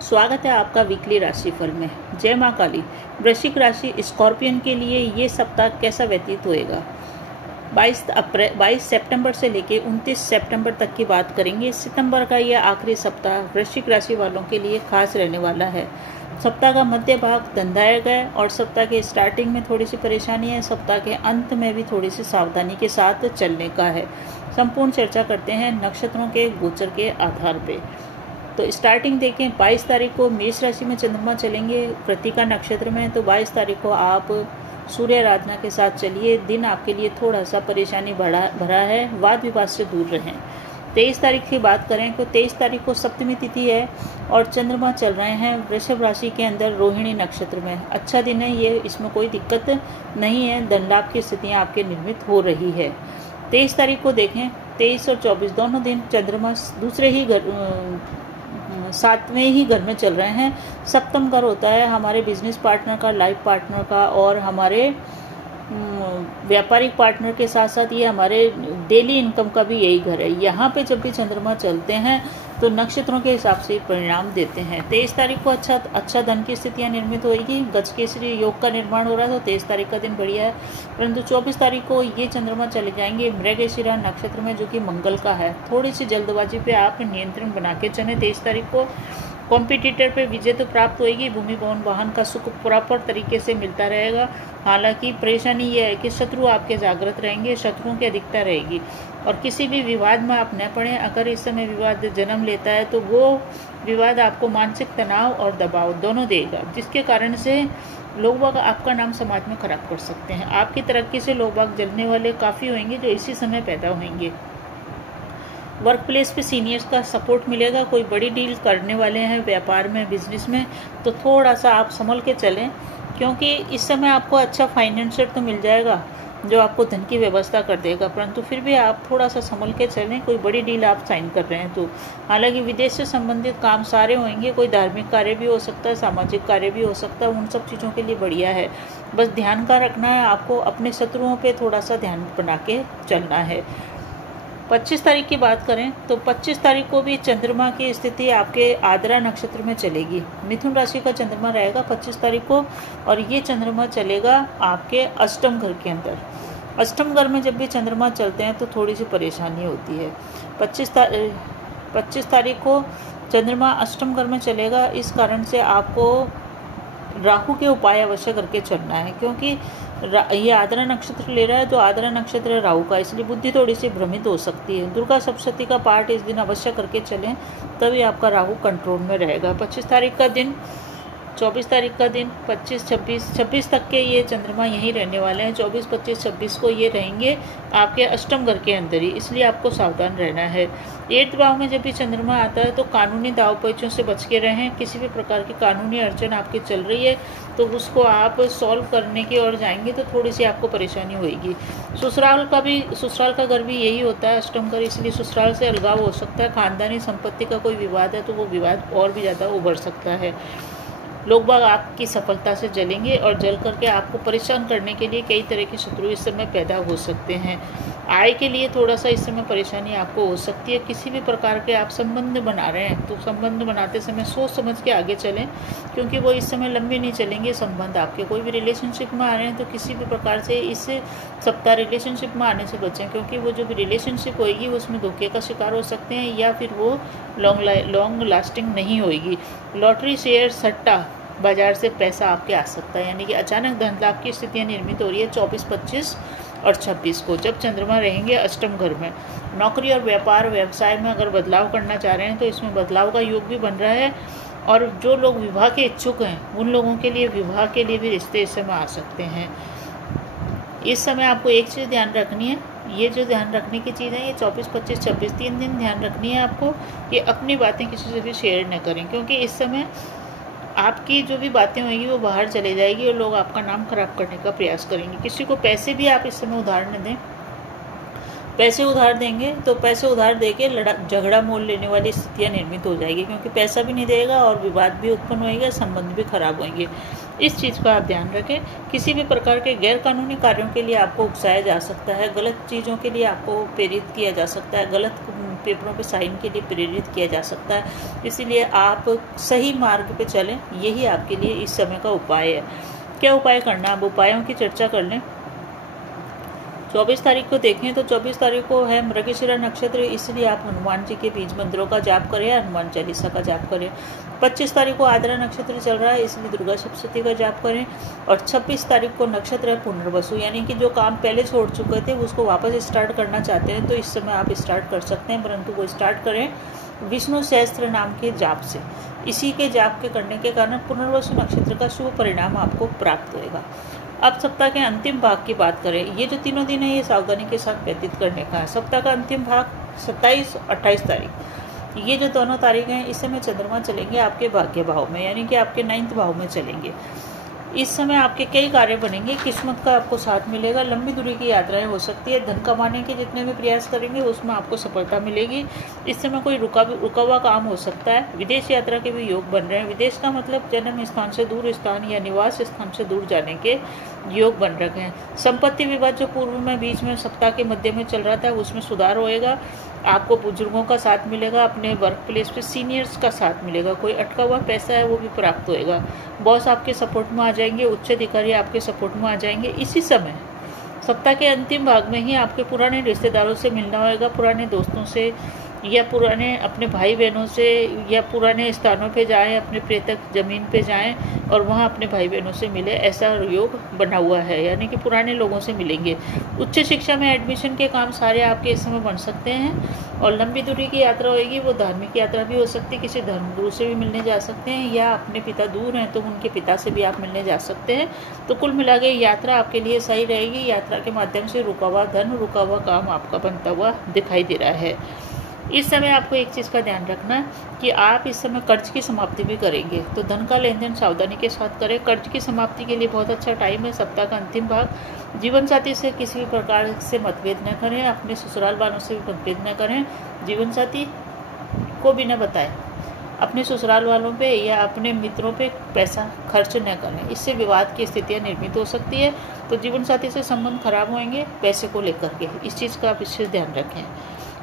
स्वागत है आपका वीकली राशिफल में। जय माँ काली। वृश्चिक राशि स्कॉर्पियन के लिए ये सप्ताह कैसा व्यतीत होएगा? 22 सितंबर से लेकर 29 सितंबर तक की बात करेंगे। सितंबर का यह आखिरी सप्ताह वृश्चिक राशि वालों के लिए खास रहने वाला है। सप्ताह का मध्य भाग धनदायक है और सप्ताह के स्टार्टिंग में थोड़ी सी परेशानी है। सप्ताह के अंत में भी थोड़ी सी सावधानी के साथ चलने का है। संपूर्ण चर्चा करते हैं नक्षत्रों के गोचर के आधार पर। तो स्टार्टिंग देखें, 22 तारीख को मेष राशि में चंद्रमा चलेंगे कृत्तिका नक्षत्र में। तो 22 तारीख को आप सूर्य आराधना के साथ चलिए। दिन आपके लिए थोड़ा सा परेशानी भरा है, वाद विवाद से दूर रहें। 23 तारीख की बात करें तो 23 तारीख को सप्तमी तिथि है और चंद्रमा चल रहे हैं वृषभ राशि के अंदर रोहिणी नक्षत्र में। अच्छा दिन है ये, इसमें कोई दिक्कत नहीं है। धन लाभ की स्थितियाँ आपके निर्मित हो रही है। 23 तारीख को देखें, 23 और 24 दोनों दिन चंद्रमा दूसरे ही सातवें ही घर में चल रहे हैं। सप्तम घर होता है हमारे बिजनेस पार्टनर का, लाइफ पार्टनर का और हमारे व्यापारिक पार्टनर के साथ साथ ये हमारे डेली इनकम का भी यही घर है। यहाँ पे जब भी चंद्रमा चलते हैं तो नक्षत्रों के हिसाब से परिणाम देते हैं। 23 तारीख को अच्छा धन की स्थितियाँ निर्मित होगी। गजकेसरी योग का निर्माण हो रहा है, तो 23 तारीख का दिन बढ़िया है। परंतु 24 तारीख को ये चंद्रमा चले जाएंगे मृगशिरा नक्षत्र में, जो कि मंगल का है। थोड़ी सी जल्दबाजी पे आप नियंत्रण बना के चलें। 23 तारीख को कॉम्पिटिटर पे विजय तो प्राप्त होगी। भूमि भवन वाहन का सुख प्रॉपर तरीके से मिलता रहेगा। हालांकि परेशानी यह है कि शत्रु आपके जागृत रहेंगे, शत्रुओं की अधिकता रहेगी और किसी भी विवाद में आप न पड़ें। अगर इस समय विवाद जन्म लेता है तो वो विवाद आपको मानसिक तनाव और दबाव दोनों देगा, जिसके कारण से लोग बाग आपका नाम समाज में खराब कर सकते हैं। आपकी तरक्की से लोग बाग जलने वाले काफ़ी होंगे जो इसी समय पैदा होंगे। वर्क प्लेस पे सीनियर्स का सपोर्ट मिलेगा। कोई बड़ी डील करने वाले हैं व्यापार में, बिजनेस में, तो थोड़ा सा आप संभल के चलें, क्योंकि इस समय आपको अच्छा फाइनेंशियल तो मिल जाएगा जो आपको धन की व्यवस्था कर देगा। परंतु फिर भी आप थोड़ा सा संभल के चलें। कोई बड़ी डील आप साइन कर रहे हैं तो हालांकि विदेश से संबंधित काम सारे होंगे। कोई धार्मिक कार्य भी हो सकता है, सामाजिक कार्य भी हो सकता है। उन सब चीज़ों के लिए बढ़िया है। बस ध्यान का रखना है आपको, अपने शत्रुओं पर थोड़ा सा ध्यान बना के चलना है। 25 तारीख की बात करें तो 25 तारीख को भी चंद्रमा की स्थिति आपके आद्रा नक्षत्र में चलेगी। मिथुन राशि का चंद्रमा रहेगा 25 तारीख को और ये चंद्रमा चलेगा आपके अष्टम घर के अंदर। अष्टम घर में जब भी चंद्रमा चलते हैं तो थोड़ी सी परेशानी होती है। 25 तारीख को चंद्रमा अष्टम घर में चलेगा। इस कारण से आपको राहु के उपाय अवश्य करके चलना है, क्योंकि ये आद्रा नक्षत्र ले रहा है तो आद्रा नक्षत्र है राहु का, इसलिए बुद्धि थोड़ी सी भ्रमित हो सकती है। दुर्गा सप्तशती का पाठ इस दिन अवश्य करके चलें, तभी आपका राहु कंट्रोल में रहेगा। 25 तारीख का दिन, 24 तारीख का दिन, 25, 26 तक के ये चंद्रमा यहीं रहने वाले हैं। 24, 25, 26 को ये रहेंगे आपके अष्टम घर के अंदर ही, इसलिए आपको सावधान रहना है। 8वें भाव में जब भी चंद्रमा आता है तो कानूनी दाव पेचों से बच के रहें। किसी भी प्रकार की कानूनी अड़चन आपकी चल रही है तो उसको आप सॉल्व करने की ओर जाएंगे तो थोड़ी सी आपको परेशानी होगी। ससुराल का घर भी यही होता है, अष्टम घर, इसलिए ससुराल से अलगाव हो सकता है। खानदानी संपत्ति का कोई विवाद है तो वो विवाद और भी ज़्यादा उभर सकता है। लोग बाग आपकी सफलता से जलेंगे और जल करके आपको परेशान करने के लिए कई तरह के शत्रु इस समय पैदा हो सकते हैं। आय के लिए थोड़ा सा इस समय परेशानी आपको हो सकती है। किसी भी प्रकार के आप संबंध बना रहे हैं तो संबंध बनाते समय सोच समझ के आगे चलें, क्योंकि वो इस समय लंबे नहीं चलेंगे संबंध आपके। कोई भी रिलेशनशिप में आ रहे हैं तो किसी भी प्रकार से इस सप्ताह रिलेशनशिप में आने से बचें, क्योंकि वो जो भी रिलेशनशिप होगी उसमें धोखे का शिकार हो सकते हैं या फिर वो लॉन्ग लास्टिंग नहीं होगी। लॉटरी, शेयर, सट्टा बाजार से पैसा आपके आ सकता है, यानी कि अचानक धन लाभ की स्थितियाँ निर्मित हो रही है 24, 25 और 26 को, जब चंद्रमा रहेंगे अष्टम घर में। नौकरी और व्यापार व्यवसाय में अगर बदलाव करना चाह रहे हैं तो इसमें बदलाव का योग भी बन रहा है। और जो लोग विवाह के इच्छुक हैं उन लोगों के लिए विवाह के लिए भी रिश्ते इस समय आ सकते हैं। इस समय आपको एक चीज़ ध्यान रखनी है, ये जो ध्यान रखने की चीज़ है, ये 24, 25, 26 3 दिन ध्यान रखनी है आपको कि अपनी बातें किसी से भी शेयर न करें, क्योंकि इस समय आपकी जो भी बातें होंगी वो बाहर चले जाएगी और लोग आपका नाम खराब करने का प्रयास करेंगे। किसी को पैसे भी आप इस समय उधार न दें। पैसे उधार देंगे तो पैसे उधार देके झगड़ा मोल लेने वाली स्थितियाँ निर्मित हो जाएगी, क्योंकि पैसा भी नहीं देगा और विवाद भी उत्पन्न होएगा, संबंध भी खराब होंगे। इस चीज़ का आप ध्यान रखें। किसी भी प्रकार के गैर कानूनी कार्यों के लिए आपको उकसाया जा सकता है, गलत चीज़ों के लिए आपको प्रेरित किया जा सकता है, गलत पेपरों पे साइन के लिए प्रेरित किया जा सकता है। इसीलिए आप सही मार्ग पे चलें, यही आपके लिए इस समय का उपाय है। क्या उपाय करना है, अब उपायों की चर्चा कर लें। 24 तारीख को देखें तो 24 तारीख को है मृगशिरा नक्षत्र, इसलिए आप हनुमान जी के बीज मंत्रों का जाप करें, हनुमान चालीसा का जाप करें। 25 तारीख को आद्रा नक्षत्र चल रहा है, इसलिए दुर्गा सप्तशती का जाप करें। और 26 तारीख को नक्षत्र है पुनर्वसु, यानी कि जो काम पहले छोड़ चुके थे उसको वापस स्टार्ट करना चाहते हैं तो इस समय आप स्टार्ट कर सकते हैं, परंतु वो स्टार्ट करें विष्णु सहस्त्र नाम के जाप से। इसी के जाप के करने के कारण पुनर्वसु नक्षत्र का शुभ परिणाम आपको प्राप्त होगा। अब सप्ताह के अंतिम भाग की बात करें। ये जो तीनों दिन है ये सावधानी के साथ व्यतीत करने का है। सप्ताह का अंतिम भाग 27 और 28 तारीख, ये जो दोनों तारीख हैं इस समय चंद्रमा चलेंगे आपके भाग्य भाव में, यानी कि आपके 9th भाव में चलेंगे। इस समय आपके कई कार्य बनेंगे, किस्मत का आपको साथ मिलेगा, लंबी दूरी की यात्राएं हो सकती है, धन कमाने के जितने भी प्रयास करेंगे उसमें आपको सफलता मिलेगी। इस समय कोई रुका हुआ काम हो सकता है। विदेश यात्रा के भी योग बन रहे हैं। विदेश का मतलब जन्म स्थान से दूर स्थान या निवास स्थान से दूर जाने के योग बन रखे हैं। संपत्ति विवाद जो पूर्व में बीच में सप्ताह के मध्य में चल रहा था उसमें सुधार होएगा। आपको बुजुर्गों का साथ मिलेगा, अपने वर्क प्लेस पे सीनियर्स का साथ मिलेगा, कोई अटका हुआ पैसा है वो भी प्राप्त होएगा, बॉस आपके सपोर्ट में आ जाएंगे, उच्च अधिकारी आपके सपोर्ट में आ जाएंगे। इसी समय सप्ताह के अंतिम भाग में ही आपके पुराने रिश्तेदारों से मिलना होगा, पुराने दोस्तों से या पुराने अपने भाई बहनों से, या पुराने स्थानों पे जाएं, अपने प्रेतक जमीन पे जाएं और वहां अपने भाई बहनों से मिले, ऐसा योग बना हुआ है, यानी कि पुराने लोगों से मिलेंगे। उच्च शिक्षा में एडमिशन के काम सारे आपके इस समय बन सकते हैं। और लंबी दूरी की यात्रा होगी, वो धार्मिक यात्रा भी हो सकती है, किसी धर्मगुरु से भी मिलने जा सकते हैं, या अपने पिता दूर हैं तो उनके पिता से भी आप मिलने जा सकते हैं। तो कुल मिला के यात्रा आपके लिए सही रहेगी। यात्रा के माध्यम से रुका हुआ धन, रुका हुआ काम आपका बनता हुआ दिखाई दे रहा है। इस समय आपको एक चीज़ का ध्यान रखना है कि आप इस समय कर्ज की समाप्ति भी करेंगे, तो धन का लेन देन सावधानी के साथ करें। कर्ज की समाप्ति के लिए बहुत अच्छा टाइम है, सप्ताह का अंतिम भाग। जीवन साथी से किसी भी प्रकार से मतभेद न करें, अपने ससुराल वालों से भी मतभेद न करें, जीवन साथी को भी न बताएं, अपने ससुराल वालों पे या अपने मित्रों पे पैसा खर्च न करें, इससे विवाद की स्थितियाँ निर्मित हो सकती है। तो जीवन साथी से संबंध खराब होंगे पैसे को लेकर के, इस चीज़ का आप विशेष ध्यान रखें।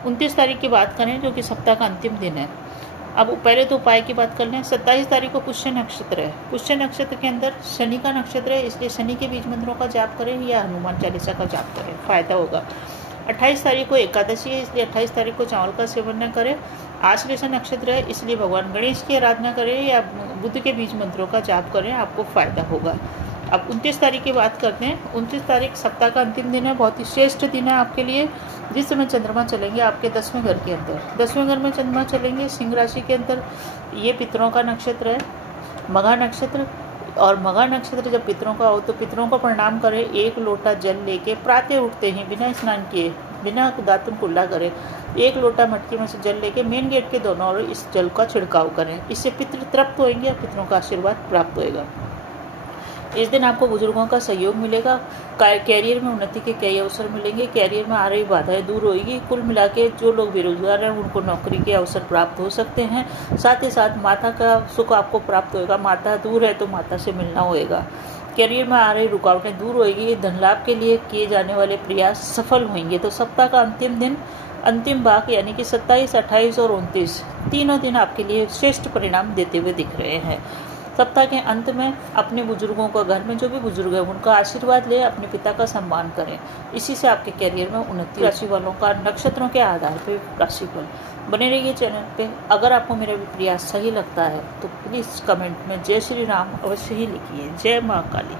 29 तारीख की बात करें जो कि सप्ताह का अंतिम दिन है। अब पहले तो उपाय की बात कर लें। 27 तारीख को पुष्य नक्षत्र है। पुष्य नक्षत्र के अंदर शनि का नक्षत्र है, इसलिए शनि के बीज मंत्रों का जाप करें या हनुमान चालीसा का जाप करें, फायदा होगा। 28 तारीख को एकादशी है, इसलिए 28 तारीख को चावल का सेवन न करें। आश्लेष नक्षत्र है, इसलिए भगवान गणेश की आराधना करें या बुद्ध के बीज मंत्रों का जाप करें, आपको फायदा होगा। अब 29 तारीख की बात करते हैं। 29 तारीख सप्ताह का अंतिम दिन है, बहुत ही श्रेष्ठ दिन है आपके लिए, जिस समय चंद्रमा चलेंगे आपके 10वें घर के अंदर। 10वें घर में चंद्रमा चलेंगे सिंह राशि के अंदर। ये पितरों का नक्षत्र है, मघा नक्षत्र। और मघा नक्षत्र जब पितरों का हो तो पितरों को प्रणाम करें, 1 लोटा जल लेके प्रातः उठते ही बिना स्नान किए, बिना दातुन कुल्ला करें, 1 लोटा मटकी में से जल लेके मेन गेट के दोनों ओर इस जल का छिड़काव करें। इससे पितृ तृप्त होंगे और पितरों का आशीर्वाद प्राप्त होएगा। इस दिन आपको बुजुर्गों का सहयोग मिलेगा। कैरियर में उन्नति के कई अवसर मिलेंगे, कैरियर में आ रही बाधाएं दूर होगी। कुल मिला के जो लोग बेरोजगार हैं उनको नौकरी के अवसर प्राप्त हो सकते हैं। साथ ही साथ माता का सुख आपको प्राप्त होगा, माता दूर है तो माता से मिलना होएगा। कैरियर में आ रही रुकावटें दूर होगी, धन लाभ के लिए किए जाने वाले प्रयास सफल होंगे। तो सप्ताह का अंतिम दिन, अंतिम भाग यानी कि 27, 28 और 29 तीनों दिन आपके लिए श्रेष्ठ परिणाम देते हुए दिख रहे हैं। सप्ताह के अंत में अपने बुजुर्गों का, घर में जो भी बुजुर्ग है उनका आशीर्वाद ले, अपने पिता का सम्मान करें, इसी से आपके कैरियर में उन्नति। राशि वालों का नक्षत्रों के आधार पर राशिफल। बने रहिए चैनल पे। अगर आपको मेरा भी प्रयास सही लगता है तो प्लीज़ कमेंट में जय श्री राम अवश्य ही लिखिए। जय माँ काली।